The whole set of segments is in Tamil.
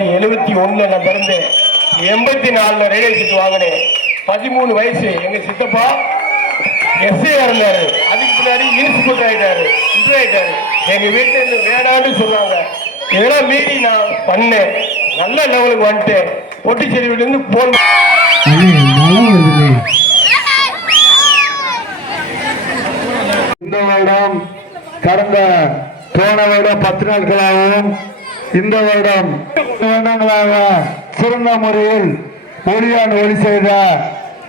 தொள்ளாயிரத்தி எழுபத்தி ஒண்ணுல நான் பிறந்தேன் எண்பத்தி நாலுல ரயில்வே சீட் வாங்கினேன். பதிமூணு வயசு. எங்க சித்தப்பா எஸ்ஏ இருந்தாரு அதுக்கு பின்னாடி இன்ஸ்பெக்டர் ஆயிட்டாரு. இது ஆயிட்டாரு. எங்க வீட்டுல இருந்து வேணான்னு சொன்னாங்க. இதெல்லாம் மீறி நான் பண்ணேன். நல்ல லெவலுக்கு வந்துட்டேன். பொட்டிச்செறிவில இருந்து போன் இந்த வருடம் கடந்த போன வருடம் பத்து நாட்களாகவும் இந்த வருடம் வருடங்களாக சிறந்த முறையில் ஒளியான் ஒளி செய்த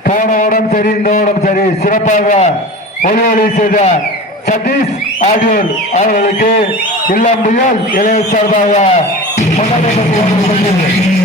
போன வருடம் சரி இந்த வருடம் சரி சிறப்பாக ஒளி ஒளி செய்த சதீஷ் ஆகியோர் அவர்களுக்கு இல்லம் புயல் இளைய சார்பாக கொண்டாடப்பட்டு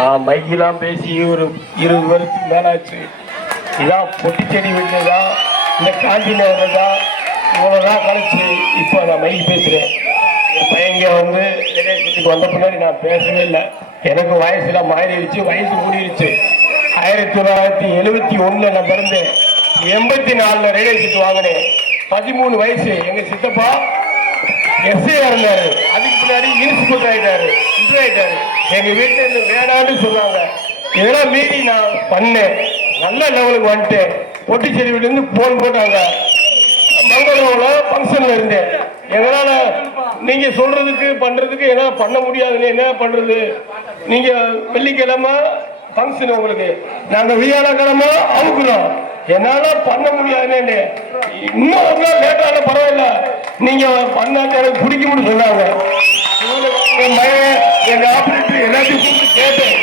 நான் மைக்கெல்லாம் பேசி ஒரு இருபது வருஷத்துக்கு மேலாச்சு. இதான் பொட்டிச்செடி வீட்டில் இந்த காந்தி வர்றதா இவ்வளோதான் கழிச்சு இப்போ நான் மைக் பேசுகிறேன் என் பையங்க வந்து இளையத்துக்கு வந்த பின்னாடி நான் பேசவே இல்லை. எனக்கு வயசுலாம் மாறிடுச்சு வயசு கூடிடுச்சு. ஆயிரத்தி தொள்ளாயிரத்தி எழுபத்தி ஒன்றில் நான் பிறந்தேன். எண்பத்தி நாலில் ரயில்வே சீட்டு வாங்கினேன். பதிமூணு வயசு. எங்கள் சித்தப்பா எஸ்ஏ இருந்தார் அது பின்னாடி யூஸ்ஃபுல் ஆயிட்டாரு. இது ஆயிட்டாரு. எங்க வீட்டுல இருந்து வேணான்னு சொன்னாங்க. இதெல்லாம் மீறி நான் பண்ணேன். நல்ல லெவலுக்கு வந்துட்டேன். பொட்டிச்செறிவில இருந்து போன் போட்டாங்க. மங்களூர்ல ஃபங்க்ஷன்ல இருந்தேன். எங்களால நீங்க சொல்றதுக்கு பண்றதுக்கு என்ன பண்ண முடியாதுன்னு என்ன பண்றது? நீங்க வெள்ளிக்கிழமை ஃபங்க்ஷன் உங்களுக்கு. நாங்க வியாழக்கிழமை அவுக்குறோம் என்னால பண்ண முடியாதுன்னு இன்னும் லேட்டான பரவாயில்ல. நீங்க பண்ணாக்க பிடிக்கும்னு சொன்னாங்க. என் எங்க ஆபரேட்டர் எல்லாத்தையும் கூப்பிட்டு கேட்டேன்.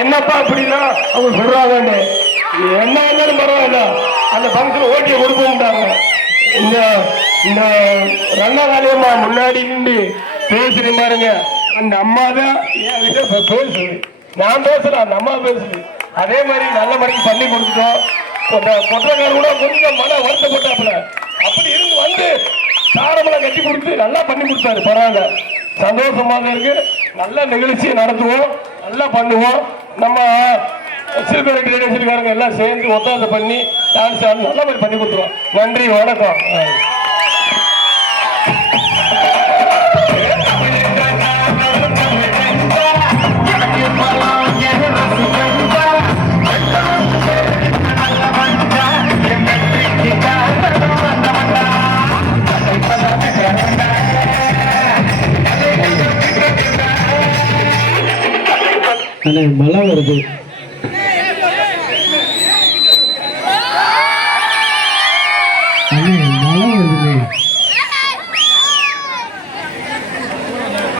என்னப்பா அப்படின்னா அவங்க சொல்றாங்கன்னு. என்ன இருந்தாலும் பரவாயில்ல. அந்த ஃபங்க்ஷன் ஓட்டியை கொடுப்போம்ட்டாங்க இந்த இந்த ரண்ணா முன்னாடி நின்று பேசுறேன் பாருங்க. அந்த அம்மா தான் என்கிட்ட பேசுது. நான் பேசுறேன் அந்த அம்மா பேசுது. அதே மாதிரி நல்ல முறைக்கு பண்ணி கொடுத்துட்டோம். அந்த கூட கொஞ்சம் மன வருத்தப்பட்டாப்புல அப்படி இருந்து வந்து சாரமெல்லாம் கட்டி கொடுத்து நல்லா பண்ணி கொடுத்தாரு பரவாயில்ல. சந்தோஷமாக இருக்கு. நல்ல நிகழ்ச்சியை நடத்துவோம். நல்லா பண்ணுவோம். நம்ம சில்வர் கிரேடேஷன்காரங்க எல்லாம் சேர்ந்து ஒத்தாசை பண்ணி டான்ஸ் ஆடி நல்ல மாதிரி பண்ணி கொடுத்துருவோம். நன்றி வணக்கம். ஆனால் மழை வருது.